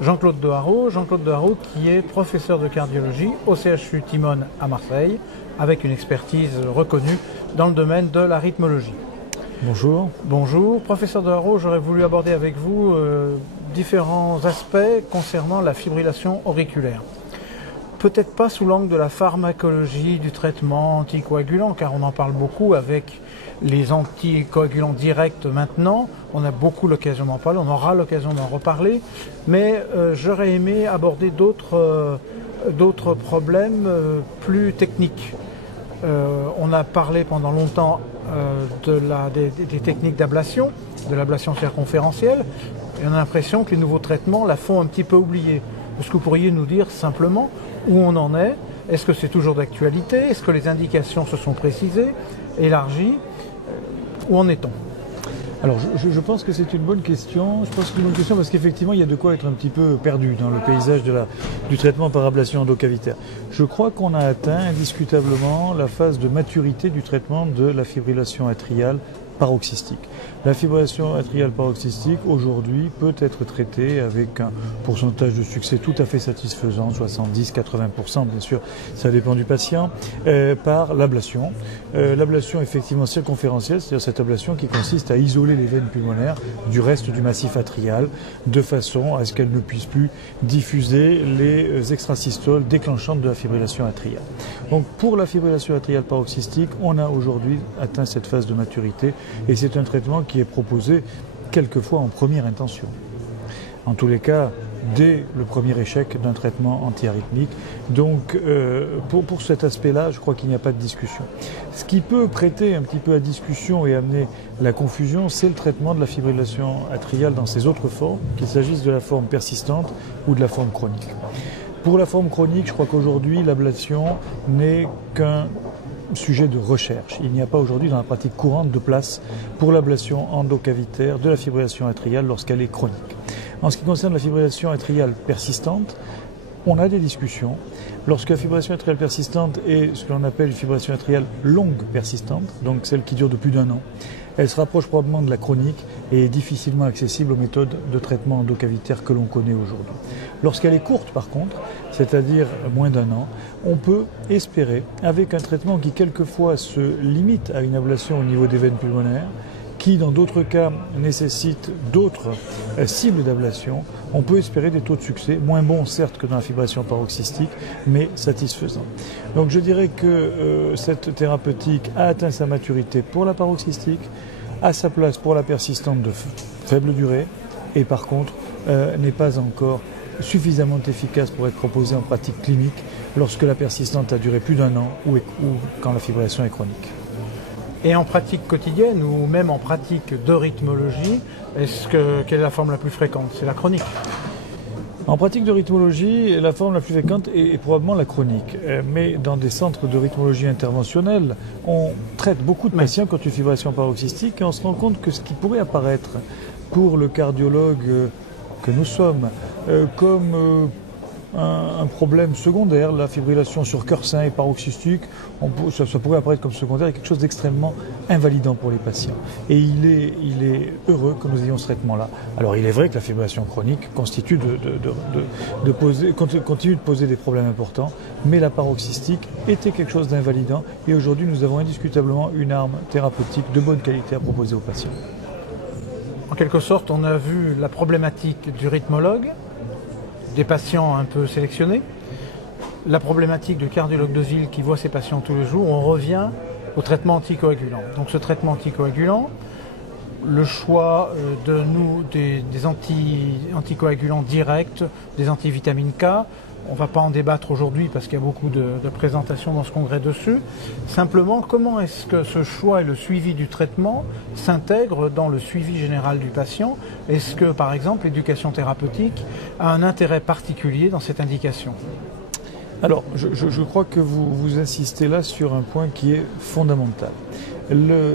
Jean-Claude Deharrault qui est professeur de cardiologie au CHU Timone à Marseille, avec une expertise reconnue dans le domaine de la rythmologie. Bonjour. Bonjour. Professeur Deharrault, j'aurais voulu aborder avec vous différents aspects concernant la fibrillation auriculaire. Peut-être pas sous l'angle de la pharmacologie, du traitement anticoagulant, car on en parle beaucoup avec les anticoagulants directs maintenant. On a beaucoup l'occasion d'en parler, on aura l'occasion d'en reparler. Mais j'aurais aimé aborder d'autres problèmes plus techniques. On a parlé pendant longtemps des techniques d'ablation, de l'ablation circonférentielle. Et on a l'impression que les nouveaux traitements la font un petit peu oublier. Est-ce que vous pourriez nous dire simplement où on en est? Est-ce que c'est toujours d'actualité? Est-ce que les indications se sont précisées, élargies? Où en est-on? Alors je pense que c'est une bonne question. Je pense que c'est une bonne question parce qu'effectivement il y a de quoi être un petit peu perdu dans le paysage du traitement par ablation endocavitaire. Je crois qu'on a atteint indiscutablement la phase de maturité du traitement de la fibrillation atriale paroxystique. La fibrillation atriale paroxystique, aujourd'hui, peut être traitée avec un pourcentage de succès tout à fait satisfaisant, 70-80%, bien sûr, ça dépend du patient, par l'ablation. L'ablation, effectivement, circonférentielle, c'est-à-dire cette ablation qui consiste à isoler les veines pulmonaires du reste du massif atrial, de façon à ce qu'elles ne puissent plus diffuser les extrasystoles déclenchantes de la fibrillation atriale. Donc, pour la fibrillation atriale paroxystique, on a aujourd'hui atteint cette phase de maturité. Et c'est un traitement qui est proposé quelquefois en première intention. En tous les cas, dès le premier échec d'un traitement antiarythmique. Donc, pour cet aspect-là, je crois qu'il n'y a pas de discussion. Ce qui peut prêter un petit peu à discussion et amener la confusion, c'est le traitement de la fibrillation atriale dans ses autres formes, qu'il s'agisse de la forme persistante ou de la forme chronique. Pour la forme chronique, je crois qu'aujourd'hui, l'ablation n'est qu'un sujet de recherche. Il n'y a pas aujourd'hui dans la pratique courante de place pour l'ablation endocavitaire de la fibrillation atriale lorsqu'elle est chronique. En ce qui concerne la fibrillation atriale persistante, on a des discussions. Lorsque la fibrillation atriale persistante est ce que l'on appelle une fibrillation atriale longue persistante, donc celle qui dure de plus d'1 an, elle se rapproche probablement de la chronique et est difficilement accessible aux méthodes de traitement endocavitaire que l'on connaît aujourd'hui. Lorsqu'elle est courte par contre, c'est-à-dire moins d'1 an, on peut espérer, avec un traitement qui quelquefois se limite à une ablation au niveau des veines pulmonaires, qui dans d'autres cas nécessite d'autres cibles d'ablation, on peut espérer des taux de succès, moins bons certes que dans la fibrillation paroxystique, mais satisfaisants. Donc je dirais que cette thérapeutique a atteint sa maturité pour la paroxystique, a sa place pour la persistante de faible durée, et par contre n'est pas encore suffisamment efficace pour être proposée en pratique clinique lorsque la persistante a duré plus d'1 an ou quand la fibrillation est chronique. Et en pratique quotidienne ou même en pratique de rythmologie, quelle est la forme la plus fréquente? C'est la chronique. En pratique de rythmologie, la forme la plus fréquente est probablement la chronique. Mais dans des centres de rythmologie interventionnelle, on traite beaucoup de patients qui ont une fibrillation paroxystique et on se rend compte que ce qui pourrait apparaître pour le cardiologue que nous sommes comme un problème secondaire, la fibrillation sur cœur sain et paroxystique, ça pourrait apparaître comme secondaire et quelque chose d'extrêmement invalidant pour les patients. Et il est heureux que nous ayons ce traitement-là. Alors il est vrai que la fibrillation chronique continue de poser des problèmes importants, mais la paroxystique était quelque chose d'invalidant et aujourd'hui nous avons indiscutablement une arme thérapeutique de bonne qualité à proposer aux patients. En quelque sorte, on a vu la problématique du rythmologue, des patients un peu sélectionnés, la problématique du cardiologue de ville qui voit ses patients tous les jours. On revient au traitement anticoagulant. Donc ce traitement anticoagulant, le choix des anticoagulants directs, des antivitamines K, on ne va pas en débattre aujourd'hui parce qu'il y a beaucoup de présentations dans ce congrès dessus. Simplement, comment est-ce que ce choix et le suivi du traitement s'intègrent dans le suivi général du patient? Est-ce que, par exemple, l'éducation thérapeutique a un intérêt particulier dans cette indication? Alors, je crois que vous insistez là sur un point qui est fondamental.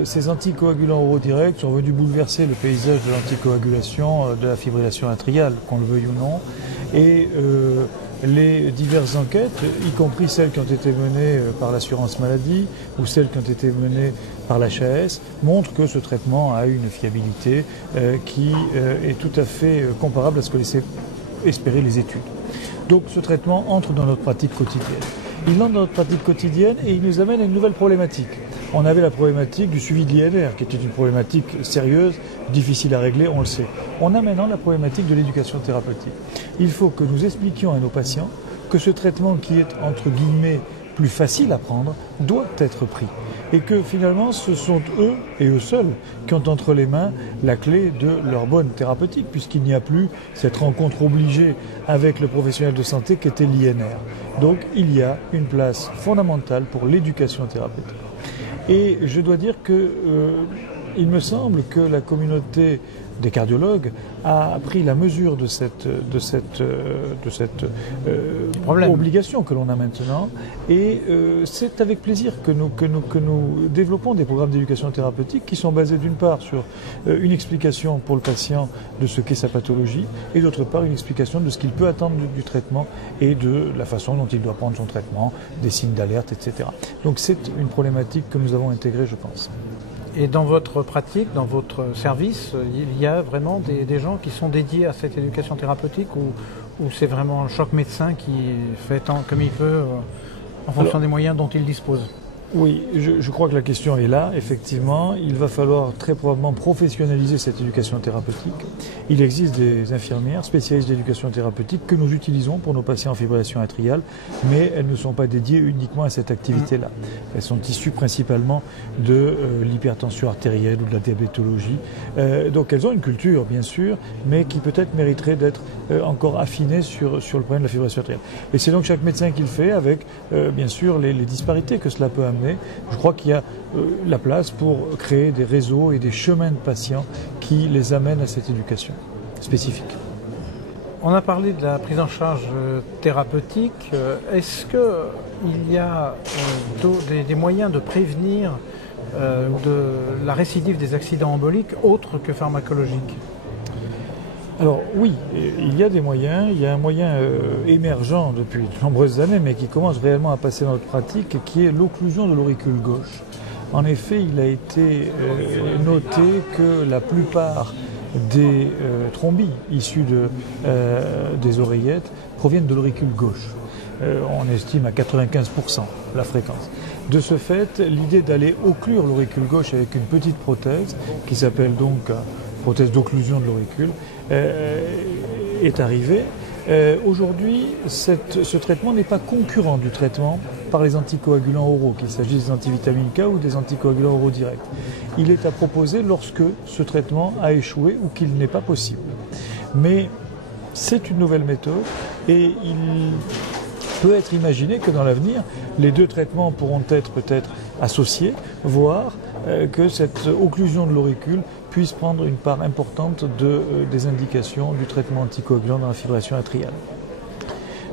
Ces anticoagulants oraux directs sont venus bouleverser le paysage de l'anticoagulation de la fibrillation atriale, qu'on le veuille ou non, et les diverses enquêtes, y compris celles qui ont été menées par l'assurance maladie ou celles qui ont été menées par l'HAS, montrent que ce traitement a une fiabilité qui est tout à fait comparable à ce que laissaient espérer les études. Donc ce traitement entre dans notre pratique quotidienne. Il entre dans notre pratique quotidienne et il nous amène à une nouvelle problématique. On avait la problématique du suivi de l'INR, qui était une problématique sérieuse, difficile à régler, on le sait. On a maintenant la problématique de l'éducation thérapeutique. Il faut que nous expliquions à nos patients que ce traitement qui est, entre guillemets, plus facile à prendre, doit être pris. Et que finalement, ce sont eux, et eux seuls, qui ont entre les mains la clé de leur bonne thérapeutique, puisqu'il n'y a plus cette rencontre obligée avec le professionnel de santé qu'était l'INR. Donc il y a une place fondamentale pour l'éducation thérapeutique. Et je dois dire que il me semble que la communauté des cardiologues a pris la mesure de cette obligation que l'on a maintenant, et c'est avec plaisir que nous développons des programmes d'éducation thérapeutique qui sont basés d'une part sur une explication pour le patient de ce qu'est sa pathologie et d'autre part une explication de ce qu'il peut attendre du traitement et de la façon dont il doit prendre son traitement, des signes d'alerte, etc. Donc c'est une problématique que nous avons intégrée, je pense. Et dans votre pratique, dans votre service, il y a vraiment des gens qui sont dédiés à cette éducation thérapeutique ou c'est vraiment un choc médecin qui fait tant comme il peut en fonction des moyens dont il dispose? Oui, je crois que la question est là, effectivement. Il va falloir très probablement professionnaliser cette éducation thérapeutique. Il existe des infirmières spécialistes d'éducation thérapeutique que nous utilisons pour nos patients en fibrillation atriale, mais elles ne sont pas dédiées uniquement à cette activité-là. Elles sont issues principalement de l'hypertension artérielle ou de la diabétologie. Donc elles ont une culture, bien sûr, mais qui peut-être mériterait d'être encore affinée sur le problème de la fibrillation atriale. Et c'est donc chaque médecin qui le fait avec, bien sûr, les disparités que cela peut amener. Je crois qu'il y a la place pour créer des réseaux et des chemins de patients qui les amènent à cette éducation spécifique. On a parlé de la prise en charge thérapeutique. Est-ce qu'il y a des moyens de prévenir de la récidive des accidents emboliques autres que pharmacologiques? Alors oui, il y a des moyens. Il y a un moyen émergent depuis de nombreuses années, mais qui commence réellement à passer dans notre pratique, qui est l'occlusion de l'auricule gauche. En effet, il a été noté que la plupart des thrombis issus des oreillettes proviennent de l'auricule gauche. On estime à 95% la fréquence. De ce fait, l'idée d'aller occlure l'auricule gauche avec une petite prothèse, qui s'appelle donc prothèse d'occlusion de l'auricule, est arrivée. Aujourd'hui, ce traitement n'est pas concurrent du traitement par les anticoagulants oraux, qu'il s'agisse des antivitamines K ou des anticoagulants oraux directs. Il est à proposer lorsque ce traitement a échoué ou qu'il n'est pas possible. Mais c'est une nouvelle méthode et il peut être imaginé que dans l'avenir, les deux traitements pourront être peut-être associés, voire que cette occlusion de l'auricule puisse prendre une part importante des indications du traitement anticoagulant dans la fibrillation atriale.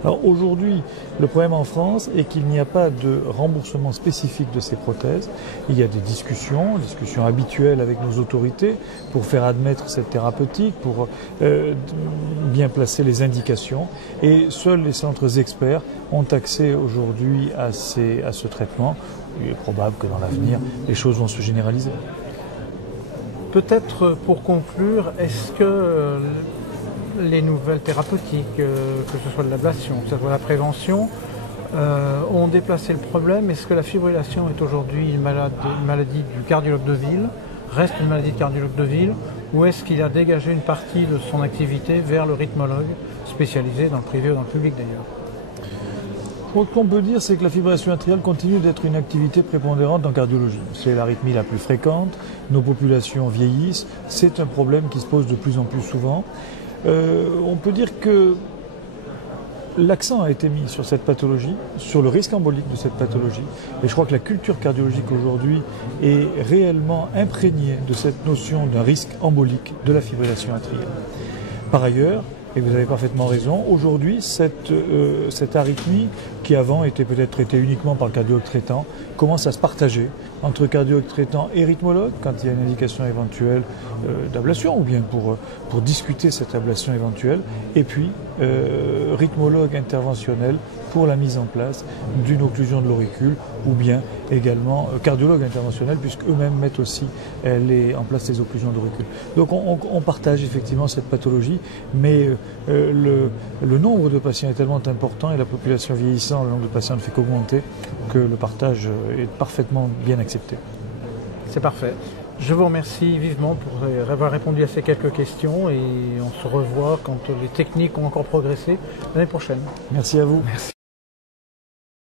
Alors aujourd'hui, le problème en France est qu'il n'y a pas de remboursement spécifique de ces prothèses. Il y a des discussions habituelles avec nos autorités pour faire admettre cette thérapeutique, pour bien placer les indications. Et seuls les centres experts ont accès aujourd'hui à ce traitement. Il est probable que dans l'avenir, les choses vont se généraliser. Peut-être pour conclure, est-ce que les nouvelles thérapeutiques, que ce soit de l'ablation, que ce soit de la prévention, ont déplacé le problème? Est-ce que la fibrillation est aujourd'hui une maladie du cardiologue de ville, reste une maladie de cardiologue de ville, ou est-ce qu'il a dégagé une partie de son activité vers le rythmologue, spécialisé dans le privé ou dans le public d'ailleurs? Ce qu'on peut dire, c'est que la fibrillation atriale continue d'être une activité prépondérante en cardiologie. C'est l'arythmie la plus fréquente, nos populations vieillissent, c'est un problème qui se pose de plus en plus souvent. On peut dire que l'accent a été mis sur cette pathologie, sur le risque embolique de cette pathologie, et je crois que la culture cardiologique aujourd'hui est réellement imprégnée de cette notion d'un risque embolique de la fibrillation atriale. Par ailleurs, et vous avez parfaitement raison, aujourd'hui, cette arythmie qui avant étaient peut-être traités uniquement par le cardiologue traitant, commencent à se partager entre cardiologue traitant et rythmologue quand il y a une indication éventuelle d'ablation ou bien pour discuter cette ablation éventuelle, et puis rythmologue interventionnel pour la mise en place d'une occlusion de l'auricule, ou bien également cardiologue interventionnel, puisque eux-mêmes mettent aussi en place les occlusions d'auricule. Donc on partage effectivement cette pathologie, mais le nombre de patients est tellement important et la population vieillissant, le nombre de patients ne fait qu'augmenter, que le partage est parfaitement bien accepté. C'est parfait. Je vous remercie vivement pour avoir répondu à ces quelques questions et on se revoit quand les techniques ont encore progressé l'année prochaine. Merci à vous. Merci.